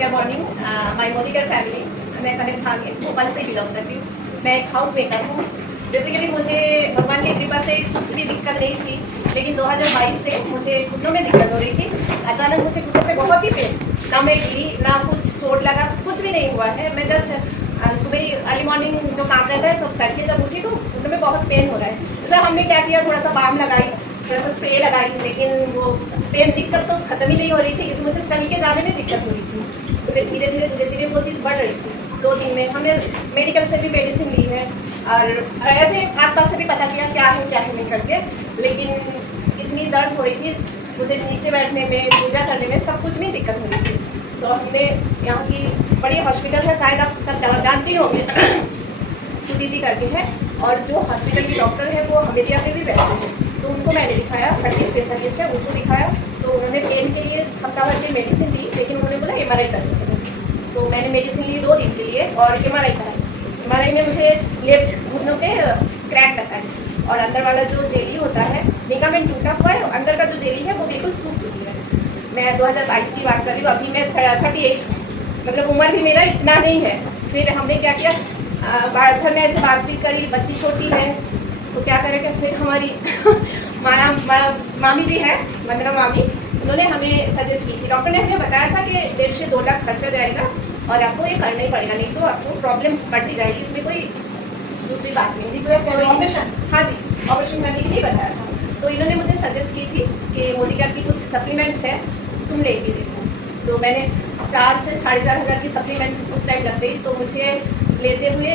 मोदिका morning my मोदिका family. मैं connect भाग्य भोपाल से बिलोंग करती हूँ। मैं एक हाउस मेकर हूँ। बेसिकली मुझे भगवान की कृपा से कुछ भी दिक्कत नहीं थी, लेकिन 2022 से मुझे घुटनों में दिक्कत हो रही थी। अचानक मुझे घुटनों में बहुत ही पेन, ना मैं गिरी ना कुछ चोट लगा, कुछ भी नहीं हुआ है। मैं जस्ट सुबह ही अर्ली मॉर्निंग जो काम रहता है सब करके जब उठी तो घुटनों में बहुत पेन हो रहा है। तो हमने क्या किया, थोड़ा सा बाम लगाई, थोड़ा सा स्प्रे लगाई, लेकिन वो पेन दिक्कत तो खत्म ही नहीं हो रही थी, क्योंकि मुझे चल के जाने में दिक्कत हो रही थी। तो फिर धीरे धीरे वो चीज़ बढ़ रही थी। 2 दिन में हमने मेडिकल से भी मेडिसिन ली है और ऐसे आसपास से भी पता किया क्या है नहीं करके, लेकिन इतनी दर्द हो रही थी मुझे, नीचे बैठने में, पूजा करने में, सब कुछ में दिक्कत हो रही थी। तो हमने यहाँ की बड़ी हॉस्पिटल है, शायद आप सब जानती होंगे, सुदीदी करके है, और जो हॉस्पिटल की डॉक्टर है वो हमेदिया पे भी बैठते हैं। तो उनको मैंने दिखाया, हड्डी स्पेशलिस्ट है, उनको दिखाया। तो उन्होंने पेन के लिए हफ्ता भर की मेडिसिन दी, लेकिन उन्होंने बोला MRI करने के लिए। तो मैंने मेडिसिन ली 2 दिन के लिए और MRI कराई। MRI में मुझे लेफ्ट घुटनों पे क्रैक लगा है और अंदर वाला जो जेली होता है, लिगामेंट टूटा हुआ है, अंदर का जो जेली है वो बिल्कुल सूख चुकी है। मैं 2022 की बात कर रही हूँ, अभी मैं 38, मतलब उम्र भी मेरा इतना नहीं है। फिर हमने क्या किया, घर में ऐसे बातचीत करी, बच्ची छोटी है तो क्या करें, फिर हमारी मामी जी है, वंदना मामी, उन्होंने हमें सजेस्ट की थी। डॉक्टर ने हमें बताया था कि 1.5 से 2 लाख खर्चा जाएगा और आपको ये करना ही पड़ेगा, नहीं तो आपको प्रॉब्लम बढ़ती जाएगी। इसमें कोई दूसरी बात नहीं थी। ऑपरेशन, हाँ जी, ऑपरेशन करने के लिए बताया था। तो इन्होंने मुझे सजेस्ट की थी कि मोदिका की कुछ सप्लीमेंट्स है, तुम ले के देखो। तो मैंने 4 से 4,500 की सप्लीमेंट उस टाइम लग गई। तो मुझे लेते हुए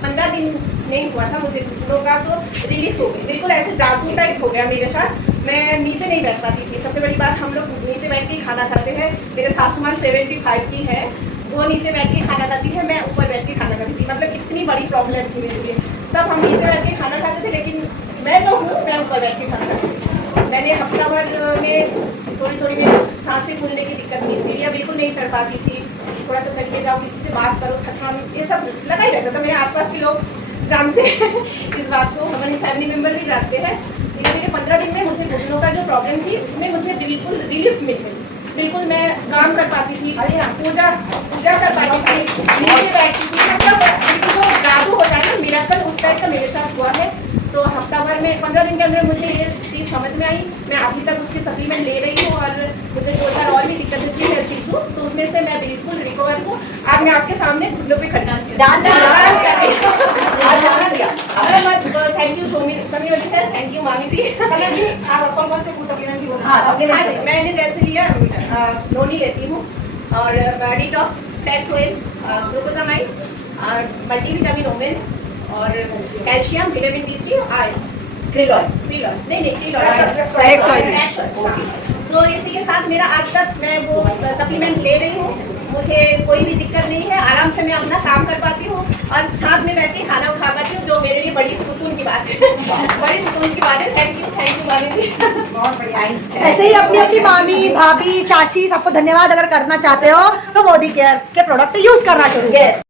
15 दिन नहीं हुआ था, मुझे घुटनों का तो रिलीफ हो गई, बिल्कुल ऐसे जादू टाइप हो गया मेरे साथ। मैं नीचे नहीं बैठ पाती थी। सबसे बड़ी बात, हम लोग नीचे बैठ के खाना खाते हैं। मेरे सासू माँ 75 की है, वो नीचे बैठ के खाना खाती है, मैं ऊपर बैठ के खाना खाती थी। मतलब इतनी बड़ी प्रॉब्लम थी मेरे लिए। सब हम नीचे बैठ के खाना खाते थे, लेकिन मैं जो हूँ मैं ऊपर बैठ के खाना खाती थी। मैंने हफ्ता भर में थोड़ी मेरी सांसें फूलने की दिक्कत थी, सीढ़ियाँ बिल्कुल नहीं चढ़ पाती थी, थोड़ा सा चल के जाओ, किसी से बात करो, थकान, ये सब लगा ही रहता था। मेरे आसपास के लोग जानते हैं इस बात को, हमारे फैमिली मेम्बर भी जानते हैं। धीरे 15 दिन में मुझे घुटनों का जो प्रॉब्लम थी उसमें मुझे बिल्कुल रिलीफ मिल गई। बिल्कुल मैं काम कर पाती थी, पूजा कर पाती थी, नीचे बैठती थी। मतलब जो जादू होता है ना, मिरेकल, उस टाइप का मेरे साथ हुआ है। तो हफ्ता भर में 15 दिन के अंदर मुझे ये चीज़ समझ में आई। मैं अभी तक उसकी सप्लीमेंट ले रही हूँ और मुझे 2-4 और भी दिक्कतें थी हेल्थ इशू, तो उसमें से मैं बिल्कुल रिकवर हूँ। आज मैं आपके सामने घुटनों पे खड़ा thank you Sameer ji sir, thank you मामी जी। आप कौन से फूड सप्लीमेंट की हाँ जी, मैंने जैसे लिया नोनी लेती हूँ और detox, flax oil, glucosamine, multivitamin omega और कैल्शियम, विटामिन D3 और आयरन, क्रिलॉल नहीं क्रिलॉल। तो इसी के साथ मेरा आज तक मैं वो सप्लीमेंट ले रही हूँ, मुझे कोई भी दिक्कत नहीं है। आराम से मैं अपना काम कर पाती हूँ और साथ में बैठ के खाना खा पाती हूँ, जो मेरे लिए बड़ी सुकून की बात है। बड़ी सुकून की बात है। थैंक यू मामी जी, बहुत बढ़िया। ऐसे ही अपनी मामी, भाभी, चाची सबको धन्यवाद अगर करना चाहते हो तो मोदी केयर के प्रोडक्ट यूज करना चाहिए।